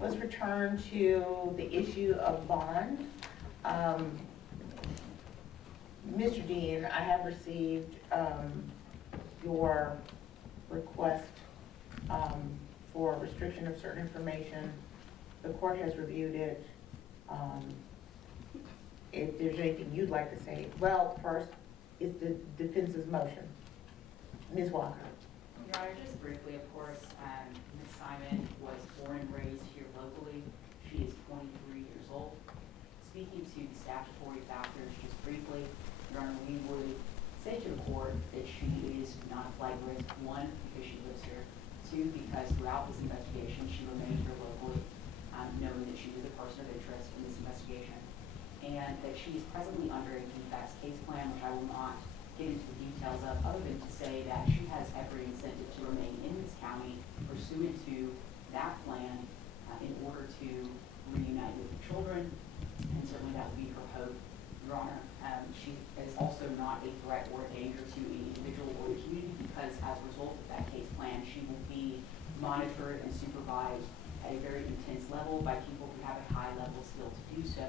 Let's return to the issue of bond. Mr. Dean, I have received your request for restriction of certain information. The court has reviewed it. If there's anything you'd like to say, well, first is the defense's motion. Ms. Walker. Your Honor, just briefly, of course, Ms. Simon was born and raised here locally. She is 23 years old. Speaking to the statutory factors, just briefly, Your Honor, we would say to the court that she is not a flight risk, one, because she lives here, two, because throughout this investigation, she remained here locally, knowing that she was a person of interest in this investigation, and that she is presently under a defects case plan, which I will not get into the details of, other than to say that she has every incentive to remain in this county pursuant to that plan in order to reunite with the children, and certainly that would be her hope. Your Honor, she is also not a threat or a danger to any individual or the community because as a result of that case plan, she will be monitored and supervised at a very intense level by people who have a high level of skill to do so.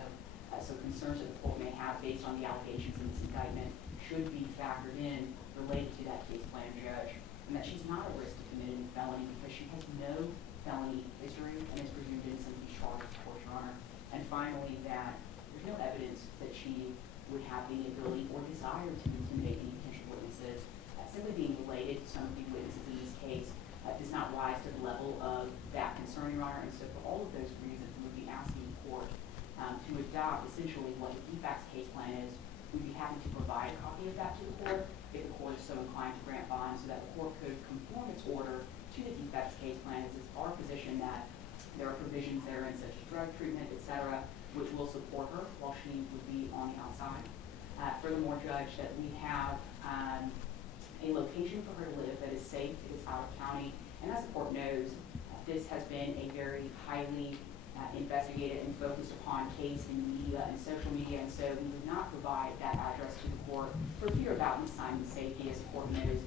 So concerns that the court may have based on the allegations in this indictment should be factored in related to that case plan, Judge, and that she's not at risk of committing a felony because she has no felony history and is presumed innocent of these charges, of course, Your Honor. And finally, that there's no evidence that she would have any ability or desire to intimidate any potential witnesses. Simply being related to some of the witnesses in this case does not rise to the level of that concern, Your Honor. And so for all of those reasons, we would be asking the court to adopt essentially what the defects case plan is. We'd be happy to provide a copy of that to the court if the court is so inclined to grant bond so that the court could conform its order to the defects case plan. It's our position that there are provisions therein such as drug treatment, et cetera, which will support her while she would be on the outside. Furthermore, Judge, that we have a location for her to live that is safe, it is out of county, and as the court knows, this has been a very highly investigated and focused upon case in media and social media, and so we would not provide that address to the court for fear about Ms. Simon's safety. As the court knows,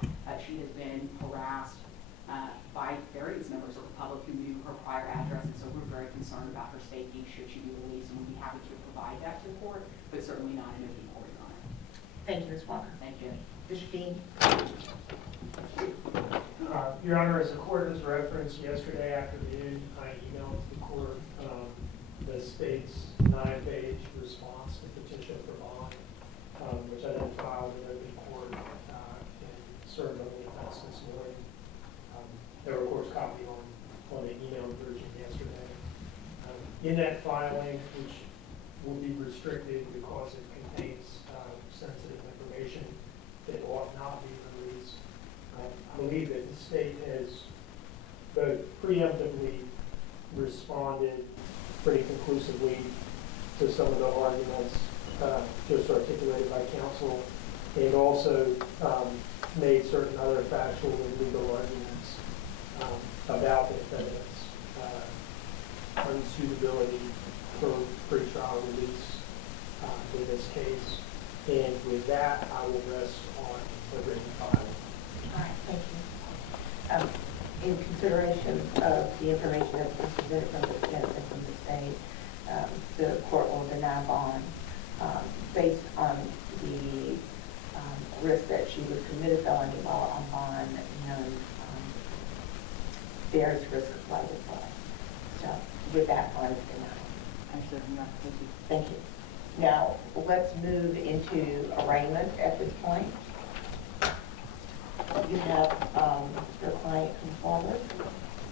she has been harassed by various members of the public who knew her prior address, and so we're very concerned about her safety should she be released, and we'd be happy to provide that to the court, but certainly not in open court, Your Honor. Thank you, Ms. Walker. Thank you. Mr. Dean. Your Honor, as the court has referenced, yesterday afternoon, I emailed to the court the state's 9-page response to petition for bond, which I then filed in open court and served on the offense this morning. They were, of course, copied on the email version yesterday. In that filing, which will be restricted because it contains sensitive information that ought not be released, I believe that the state has both preemptively responded pretty conclusively to some of the arguments just articulated by counsel, and also made certain other factual and legal arguments about the defendant's unsuitability for pretrial release in this case. And with that, I will rest on the written filing. All right, thank you. In consideration of the information that was presented from the defense and from the state, the court will deny bond based on the risk that she would commit a felony while on bond, and there's risk of flight as well. So with that, bond is denied. Absolutely not. Thank you. Thank you. Now, let's move into arraignment at this point. You have your client come forward.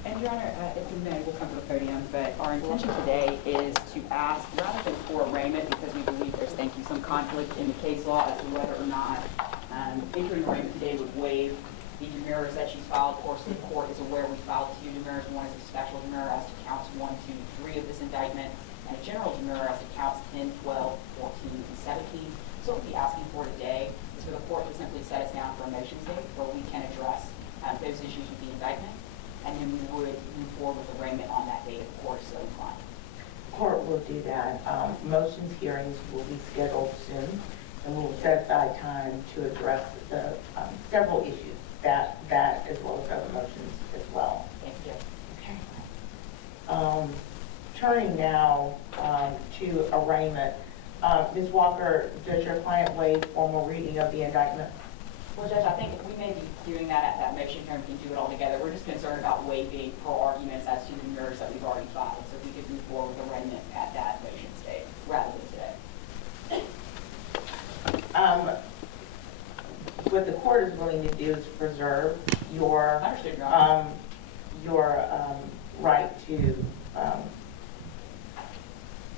And Your Honor, if you may, we'll come to the podium, but our intention today is to ask, rather than for arraignment, because we believe there's, thank you, some conflict in the case law as to whether or not entering arraignment today would waive the demurrers that she's filed. Of course, the court is aware we filed 2 demurrers. One is a special demurrer as to counts 1, 2, 3 of this indictment, and a general demurrer as to counts 10, 12, 14, and 17. So what we'll be asking for today is for the court to simply set us down for a motions date where we can address those issues with the indictment, and then we would move forward with arraignment on that date if the court is so inclined. The court will do that. Motions hearings will be scheduled soon, and we will set aside time to address the several issues, that as well as other motions as well. Thank you. Okay. Turning now to arraignment. Ms. Walker, does your client waive formal reading of the indictment? Well, Judge, I think we may be doing that at that motion hearing, we can do it all together. We're just concerned about waiving per arguments as to the mirrors that we've already filed, so we could move forward with arraignment at that motion stage rather than today. What the court is willing to do is preserve your Understood, Your Honor. your right to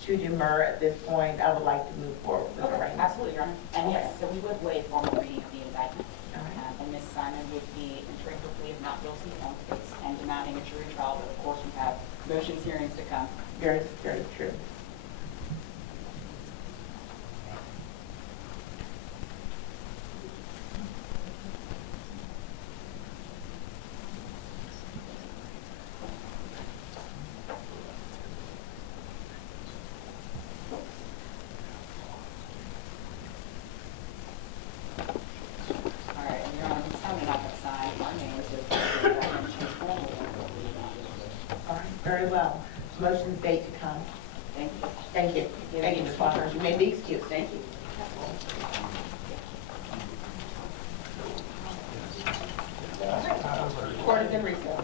demur at this point. I would like to move forward with Okay, arraignment. absolutely, Your Honor. And yes, so we would waive formal reading of the indictment. All right. And Ms. Simon would be entering her plea of not guilty on the case and demanding a jury trial, but of course we have motions hearings to come. Very, very true. All right, and Your Honor, Ms. Simon not going to sign our names with the indictment. She's formally guilty. All right, very well. Motion date to come. Thank you. Thank you. Thank you, Ms. Walker. You may be excused. Thank you. Court is in recess.